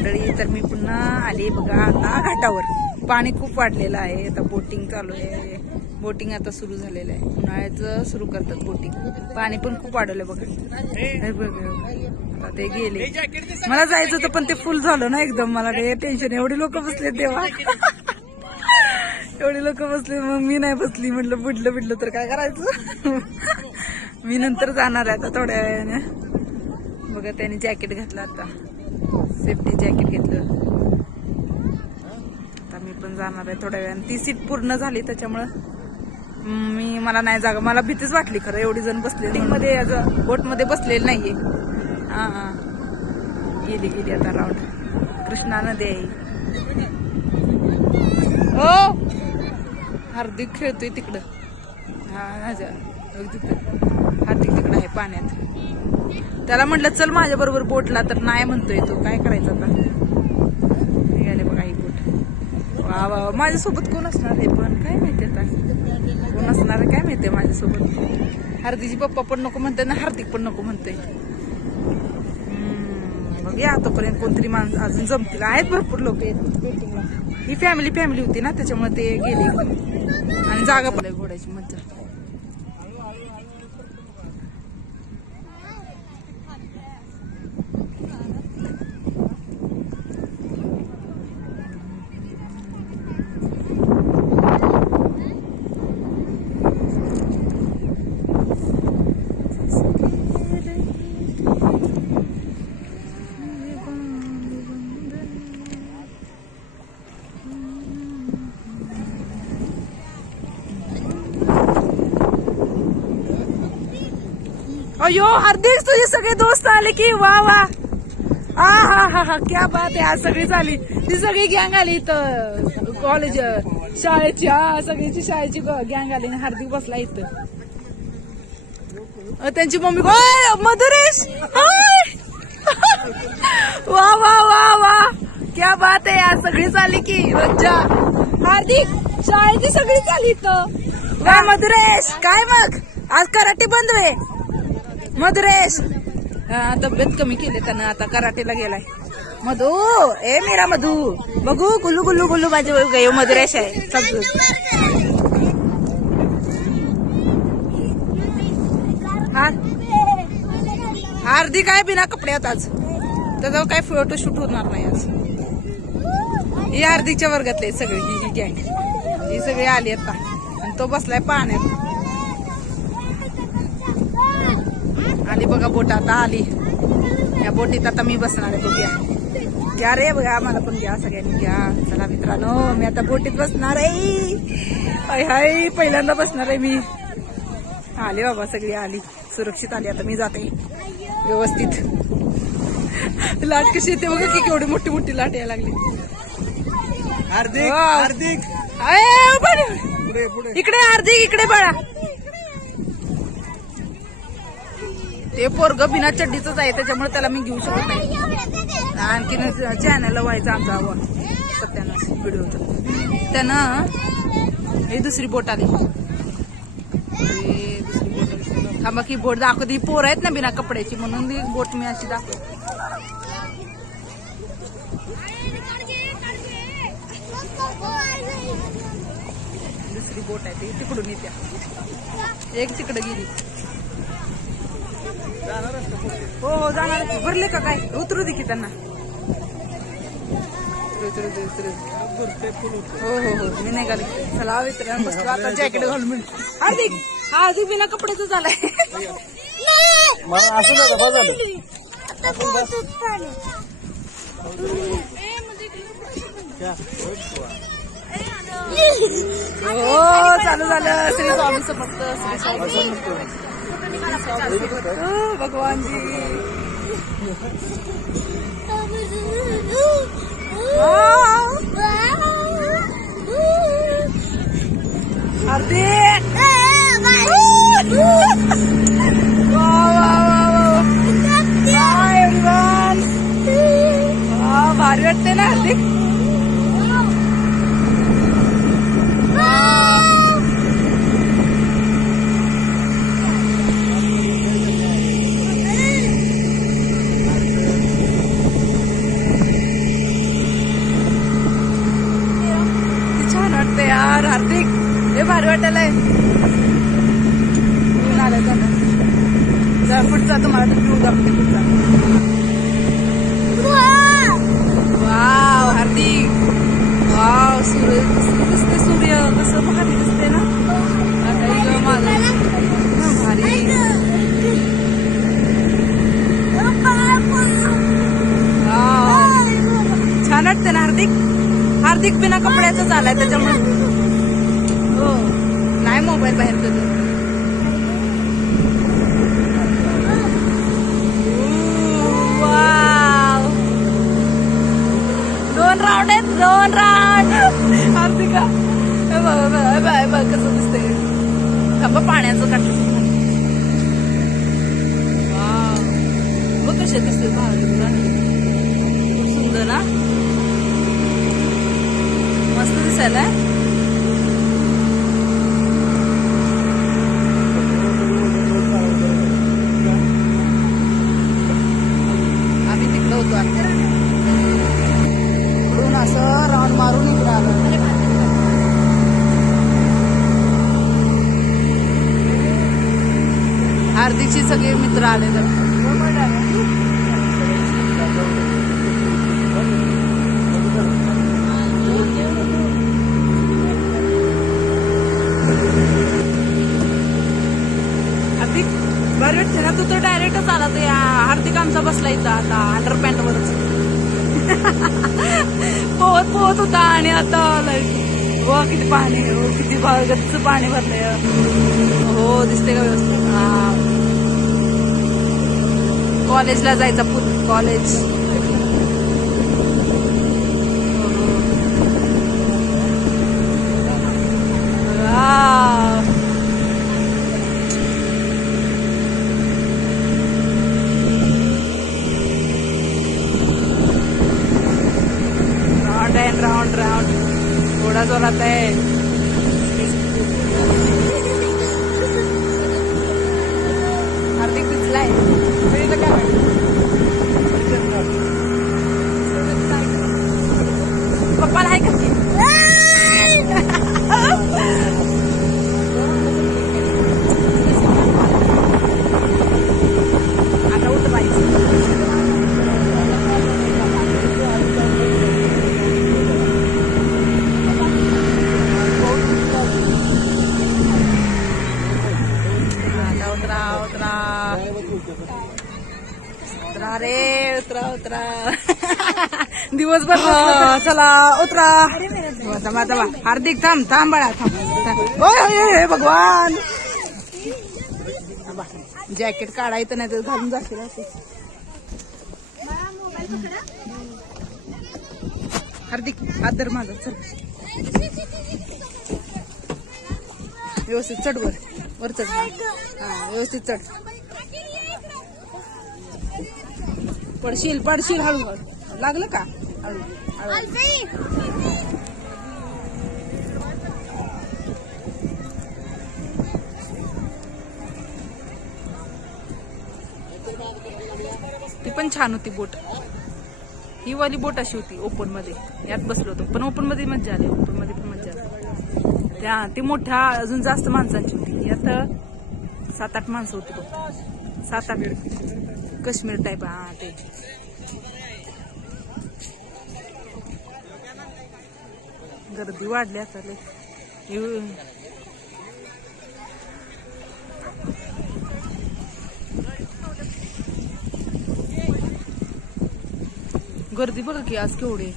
मंडळी. तर मी पुन्हा आले बघा आता घाटावर. पाणी खूप वाढलेलं आहे. आता बोटिंग चालू आहे. बोटिंग आता सुरू झालेलं आहे. उन्हाळ्याचं सुरू करतात बोटिंग. पाणी पण खूप वाढवलं बघा. आता ते गेले. मला जायचं होतं पण ते फुल झालं ना एकदम. मला ते टेन्शन. एवढे लोक बसले तेव्हा. एवढे लोक बसले मग मी नाही बसली. म्हटलं बुडलं तर काय करायचं. मी नंतर जाणार आहे आता थोड्या वेळाने. बघा त्याने जॅकेट घातलं. आता सेफ्टी जॅकेट घेतलं. आता मी पण जाणार आहे थोड्या वेळाने. ती सीट पूर्ण झाली त्याच्यामुळं मला नाही जागा. मला भीतीच वाटली खरं. एवढी जण बसलेली मध्ये बोट मध्ये बसलेली नाहीये. हा गेली आता राऊंड. कृष्णा नदी आहे. हो हार्दिक खेळतोय तिकडं. हार्दिक तिकडं आहे पाण्यात. त्याला म्हटलं चल माझ्या बरोबर बोटला तर नाही म्हणतोय तो. काय करायचं आता. निघाले बघा ही बोट. वा माझ्यासोबत कोण असणार आहे पण काय माहिती आता. कोण असणार आहे काय माहितीये माझ्यासोबत. हार्दिकची पप्पा पण नको म्हणते ना हार्दिक पण नको म्हणतोय. बघूया आतापर्यंत कोणतरी माणसं अजून जमतील. आहेत भरपूर लोक बोटिंगला. ही फॅमिली होती ना त्याच्यामुळे ते गेले. आणि जागा पण घोड्याची मज्जा. अयो हार्दिक तुझे सगळे दोस्त आले की. वा हा क्या बात आहे. आज सगळीच आली. ती सगळी गँग आली इथं कॉलेज शाळेची. सगळीची शाळेची गँग आली. हार्दिक बसला इथं. त्यांची मम्मी मधुरेश. वा क्या बात आहे. आज सगळीच आली की. मज्जा. हार्दिक शाळेची सगळीच आली इथं. काय मधुरेश काय मग आज कराटे बंद आहे. मधुरेश तब्येत कमी केली त्यानं. आता कराटेला गेलाय. मधू ए मेरा मधू. बघू गुल्लू माझे गयो मधुरेश आहे सगळं. हार्दिक आहे बिना कपड्यात आज. त्याचा काय फोटो शूट होणार नाही आज. ही हार्दिकच्या वर्गातले सगळे. ही गँग ही सगळी आली आता. आणि तो बसलाय पाण्यात. आली बघा बोट आता आली. या बोटीत आता मी बसणार आहे. बघूया घ्या रे बघा. मला पण घ्या सगळ्यांनी घ्या. चला मित्रांनो मी आता बोटीत बसणार आहे. हाय पहिल्यांदा बसणार आहे मी. आले बाबा सगळी आली. सुरक्षित आली. आता मी जाते व्यवस्थित. लाट कशी येते बघा की. केवढी मोठी लाट यायला लागली. हार्दिक इकडे. हार्दिक इकडे बळा. ते पोरग बिना चड्डीच आहे त्याच्यामुळे त्याला मी घेऊ शकत नाही. आणखीन चॅनल व्हायचा आमचा सत्यानाश व्हिडिओ होता. त्यानं ही दुसरी बोट आली. थांबा की बोट दाखवते. ही पोर आहेत ना बिना कपड्याची म्हणून ही बोट मी अशी दाखवते. दुसरी बोट आहे ती तिकडून येत्या. एक तिकडे गेली. हो जाणार. भरले का काय. उतरू दे की त्यांना. उतरू. हो मी नाही घाली. चला मित्रांनो बसलो आता जॅकेट घालून. मी हार्दिक बिना कपड्याचं झालाय. हो चालू झालं. श्री स्वामी समर्थ. श्री स्वामी समर्थ. भगवान जी. हार्दिक भारी वाटते ना हार्दिक. हार्दिक हे भारी वाटायलाय. आलं जरा पुढचा तुम्हाला व्ह्यू दाखवते पुढचा. वाव हार्दिक, वाव सूर्य दिसते, सूर्य कसं भारी दिसते ना. आता माझं भारी. छान वाटते ना हार्दिक. हार्दिक बिना कपड्याचं झालाय त्याच्यामुळे. हो नाही मोबाईल बाहेर कधी. दोन राऊंड आहेत, 2 राऊंड. हार्दिका बघ कसं दिसतंय. थांबा पाण्याचं काढलं. वाव बघ कशा दिसते भारी. खूप सुंदर ना, मस्त दिसायला. आम्ही तिकडं होतो इकडून असं राऊंड मारून इकडं आलो. हार्दिकचे सगळे मित्र आले तर हार्दिक बरं वाटते ना. तू तर डायरेक्टच आला तर हार्दिक आमचा बसला इथं आता अंडरपॅन्ट वरच पोहत होता. आणि आता आलाय. हो किती पाणी, हो किती गच्च पाणी भरलंय. हो दिसते का व्यवस्थित. हा कॉलेजला जायचा पूल, कॉलेज. राउंड राउंड थोड़ा जोरात आहे. हार्दिक दिसलाय. पप्पाला आहे का आता उतरायचं. उतरा रे, उतरा दिवसभर. चला उतरा. हार्दिक थांब बाळा थांब. ओय भगवान. जॅकेट काढायचं नाही तर घालून जाशील. हार्दिक हात धर माझा. चल व्यवस्थित चढ वर चढ. हा व्यवस्थित चढ. पडशील हळू. लागलं का? हळू. ती पण छान होती बोट. ही वाली बोट अशी होती ओपन मध्ये. यात बसलो होतो पण ओपन मध्ये मज्जा आली. ओपन मध्ये पण मज्जा आली. त्या ती मोठ्या अजून जास्त माणसांची होती. यात 7-8 माणसं होती बघ. 7-8 काश्मीर टाईप. हा ते गर्दी वाढली आता लय. गर्दी बघा की आज केवढी.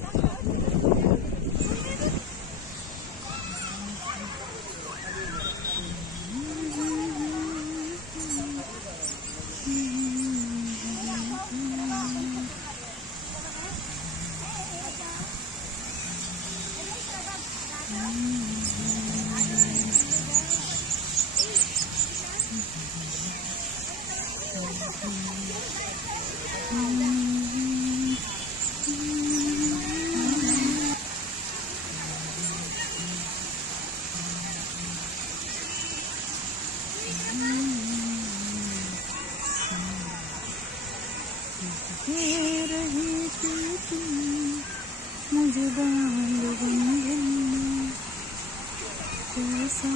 एवढं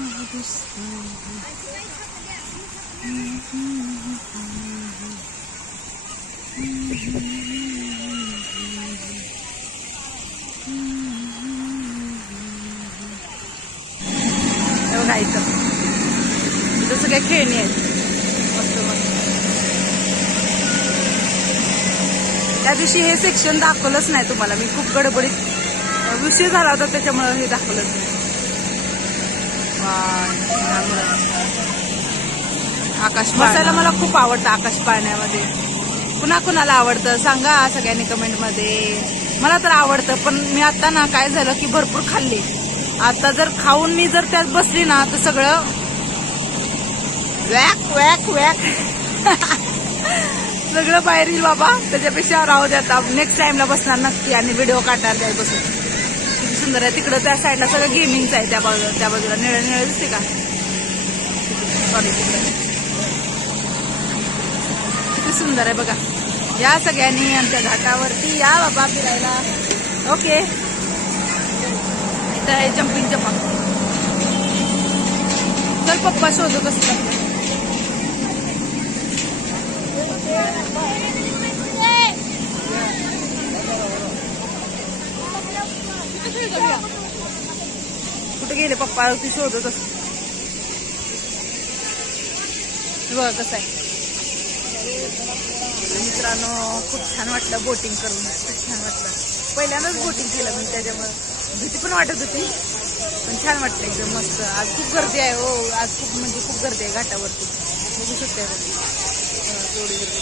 इथं जसं काय खेळणी आहेत मस्त मस्त. त्या दिवशी हे सेक्शन दाखवलंच नाही तुम्हाला मी, खूप गडबडीत विषय झाला होता त्याच्यामुळे हे दाखवलंच नाही. आकाश बसायला मला खूप आवडतं आकाश पाळण्यामध्ये. पुन्हा कुणाला आवडतं सांगा सगळ्यांनी कमेंट मध्ये. मला तर आवडतं, पण मी आता ना काय झालं की भरपूर खाल्ले. आता जर खाऊन मी जर त्यात बसली ना तर सगळं वॅक वॅक वॅक सगळं बाहेर येईल बाबा. त्याच्यापेक्षा राहू द्या, आता नेक्स्ट टाइमला बसणार नक्की आणि व्हिडिओ काढणार त्या बसून. किती सुंदर आहे तिकडं त्या साईडला सगळं गेमिंगचं आहे. त्या बाजूला निळं निळं दिसते का? सॉरी तिकडं किती सुंदर आहे बघा. या सगळ्यांनी आमच्या घाटावरती या बाबा फिरायला. ओके, इथं आहे जम्पिंग जपा. चल पप्पा शोधू कसं. कुठे गेले पप्पा ती शोधत असत. बघ कसं आहे मित्रांनो. खूप छान वाटलं बोटिंग करून, खूप छान वाटलं. पहिल्यांदाच बोटिंग केलं मी, त्याच्यामुळे भीती पण वाटत होती, पण छान वाटलं एकदम मस्त. आज खूप गर्दी आहे हो, आज खूप म्हणजे खूप गर्दी आहे घाटावरती. बघू शकते थोडी गर्दी,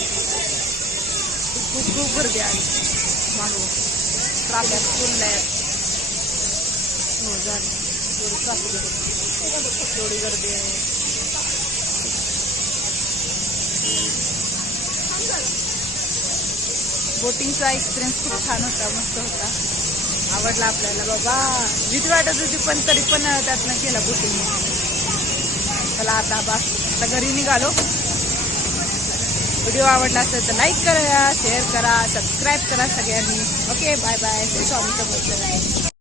खूप खूप गर्दी आहे. मागं ट्राफिक फुल आहे. हो झालं थोडी ट्राफिक आहे, थोडी गर्दी आहे. बोटिंगचा एक्सपिरियन्स खूप छान होता, मस्त होता, आवडला आपल्याला बाबा. भीती वाटत होती पण तरी पण त्यातनं केला बोटिंग. चला आता बस, आता घरी निघालो. व्हिडिओ आवडला असेल तर लाईक करा, शेअर करा, सबस्क्राईब करा सगळ्यांनी. Okay, bye bye. स्वामी समर्थ.